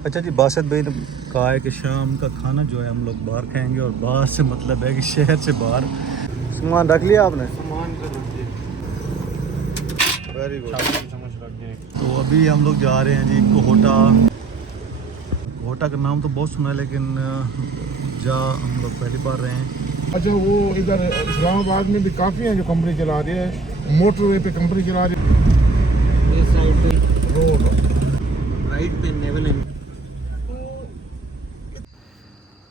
अच्छा जी, बासत भाई ने कहा है कि शाम का खाना जो है हम लोग बाहर खाएंगे, और बाहर से मतलब है कि शहर से बाहर। सामान रख लिया आपने? सामान का रख दिया। Very good. चम्मच रख दिए। तो अभी हम लोग जा रहे हैं जी कोहोटा। कोहोटा का नाम तो बहुत सुना है, लेकिन जा हम लोग पहली बार रहे हैं। अच्छा, वो इधर इस्लामाबाद में भी काफ़ी हैं जो कंपनी चला रही है, मोटरवे पे कंपनी चला रही है। ये साइड पे रोड राइट पे नेवल है।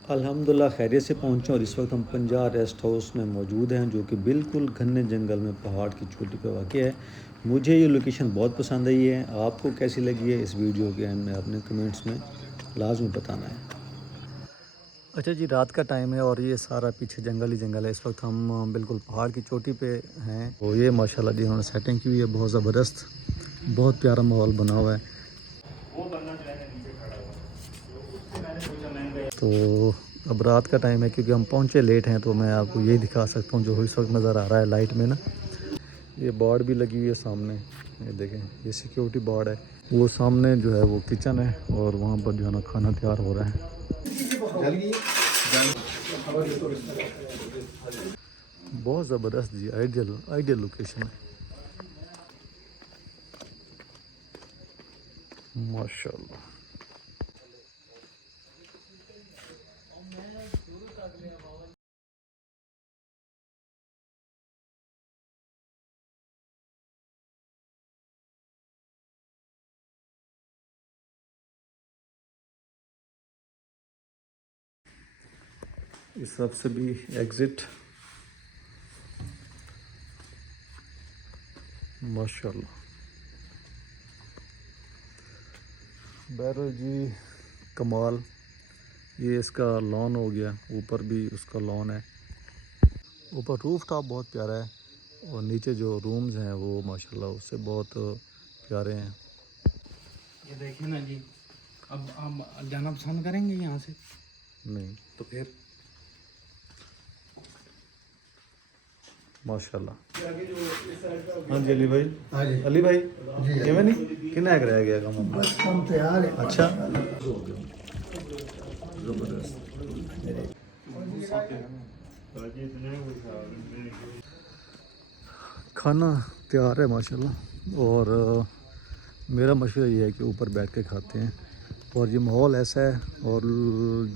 अल्हम्दुलिल्लाह खैरियत से पहुँचे, और इस वक्त हम पंजाह रेस्ट हाउस में मौजूद हैं, जो कि बिल्कुल घने जंगल में पहाड़ की चोटी पर वाक़ है। मुझे ये लोकेशन बहुत पसंद आई है। आपको कैसी लगी है इस वीडियो के एंड में अपने कमेंट्स में लाजमी बताना है। अच्छा जी, रात का टाइम है और ये सारा पीछे जंगल ही जंगल है। इस वक्त हम बिल्कुल पहाड़ की चोटी पे हैं। तो ये माशाल्लाह जी उन्होंने सेटिंग की हुई है बहुत ज़बरदस्त, बहुत प्यारा माहौल बना हुआ है। तो अब रात का टाइम है, क्योंकि हम पहुँचे लेट हैं, तो मैं आपको यही दिखा सकता हूँ जो इस वक्त नज़र आ रहा है लाइट में ना। ये बाड़ भी लगी हुई है सामने, ये देखें, ये सिक्योरिटी बाड़ है। वो सामने जो है वो किचन है, और वहाँ पर जो है ना खाना तैयार हो रहा है। बहुत ज़बरदस्त जी, आइडियल आइडियल लोकेशन है माशाल्लाह। इस सब से भी एग्ज़िट माशाल्लाह। बहरहाल जी कमाल। ये इसका लॉन हो गया, ऊपर भी उसका लॉन है। ऊपर रूफ टॉप बहुत प्यारा है, और नीचे जो रूम्स हैं वो माशाल्लाह उससे बहुत प्यारे हैं। ये देखिए ना जी, अब आप जाना पसंद करेंगे यहाँ से? नहीं तो फिर माशाल्लाह। हाँ जी अली भाई। हाँ जी अली भाई जी। किवें नहीं कितना एक रह गया काम? बस हम तैयार है। अच्छा ज़बरदस्त। खाना तैयार है माशाल्लाह, और मेरा मशवरा ये है कि ऊपर बैठ के खाते हैं। और ये माहौल ऐसा है, और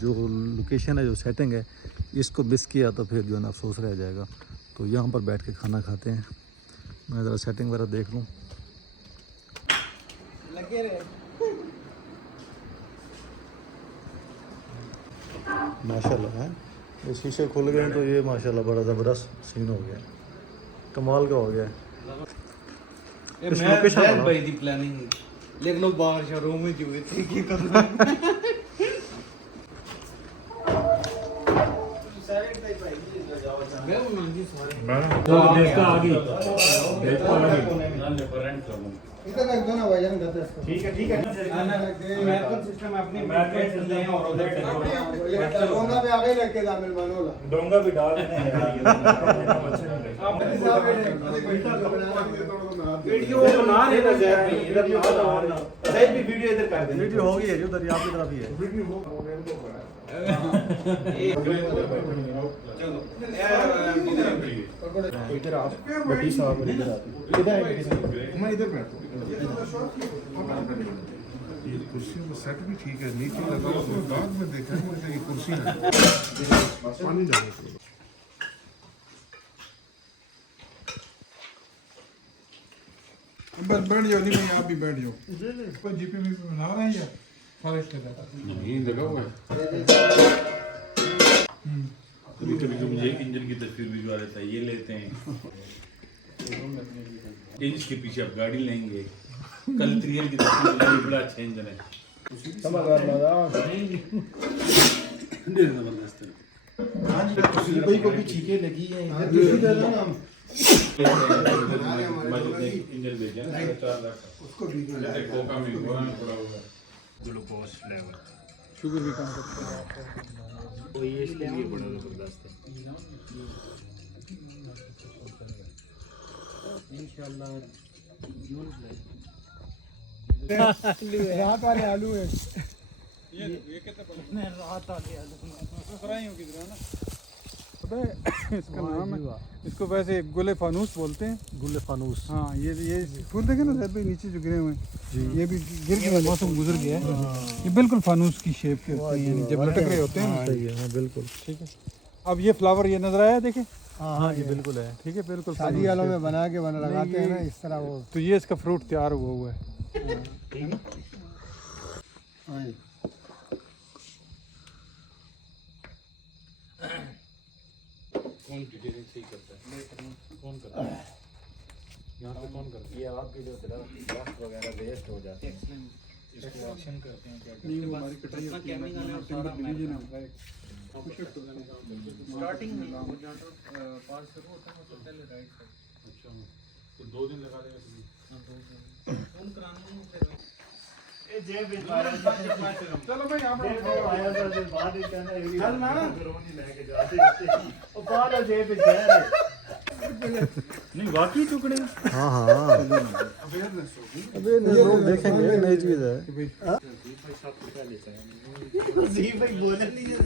जो लोकेशन है, जो सेटिंग है, इसको मिस किया तो फिर जो है ना अफसोस रह जाएगा। तो यहाँ पर बैठ के खाना खाते हैं। मैं ज़रा सेटिंग वगैरह देख लूँ। लगे रहे। माशाल्लाह है, ये शीशे खुल गए तो ये माशाल्लाह बड़ा ज़बरदस्त सीन हो गया, कमाल का हो गया। इस लोकेशन मैं बनाओ। भाई दी प्लानिंग, लेकिन वो बाहर शहरों में जो थे कि करना। मैं वो मंजी सारे तो देखता आ गई, देखता आ गई। इधर रख दो ना भाईजान, गद्दा इसको। ठीक है अमेरिकन सिस्टम अपने मैट्रिक्स ले और उधर डोंगा पे आगे रख के दामिल मनोला। डोंगा भी डाल देते हैं। वीडियो बना रहे ना जैब में, इधर ना जैब भी वीडियो इधर कर देना। वीडियो हो गई है, उधर आपकी तरफ ही है। वीडियो हो गया तो बड़ा इधर आप बड़ी साहब इधर आती, इधर है। मैं इधर बैठूं। ये कुर्सी का सेट भी ठीक है, नीचे लगा हुआ बाद में देखा मुझे ये कुर्सी है। पानी डालो। बस बैठ जाओ, नहीं भाई आप भी बैठ जाओ। कोई जीपी में बना रहे हैं या सारे नहीं लगा हुआ है। कभी कभी तो मुझे एक इंजन की तस्वीर भिजवा देता है, ये लेते हैं। इंच के पीछे आप गाड़ी लेंगे, कल त्रियल की तस्वीर, बड़ा अच्छा इंजन है। जबरदस्त है। कोई को भी चीखें लगी हैं इंजन भेजा ना 4 लाख उसको भी कोका में पड़ा हुआ ग्लूकोज लेवल, शुगर भी कम करते हैं। तो ये इसके लिए बड़ा जबरदस्त है। इंशाल्लाह रात वाले आलू है। ये कितने पड़े? मैं रात आ गया फ्राइयों की तरह ना। पता है इसका नाम है, इसको वैसे गुले फानूस बोलते हैं। गुल फानूस। हाँ ये फूल देखे ना शायद भाई नीचे जो गिरे हुए हैं, ये भी गिर के मौसम गुजर गया है। ये बिल्कुल फानूस की शेप के होते हैं, यानी जब लटक रहे होते हैं ना। सही है, हाँ बिल्कुल। ठीक है। अब ये फ्लावर ये नजर आया देखे, हाँ हाँ, ये बिल्कुल है। ठीक है, बिल्कुल शादी फानूस वालों shape। में बना के लगाते हैं ना इस तरह वो। तो ये इसका फ्रूट तैयार हुआ है। कौन डिटेलिंग सही करता है? कौन करता है? यहाँ पे कौन करता है? ये आपकी जो दस्त वगैरह वेस्ट हो जाते हैं। इसको ऑप्शन करते हैं क्या? नहीं वो हमारी कटाई होती है, टिम्बर डिवीजन होता है। स्टार्टिंग में वो जहाँ पास शुरू होता है तो पहले राइट साइड। अच्छा, तो 2 दिन लगा देगा तुम्हें। फोन कराने में फिर चलो भाई आप चल ना नहीं वाकई टुकड़े। हाँ हाँ, अबे लोग देखेंगे, नई चीज है। जी भाई बोले नहीं है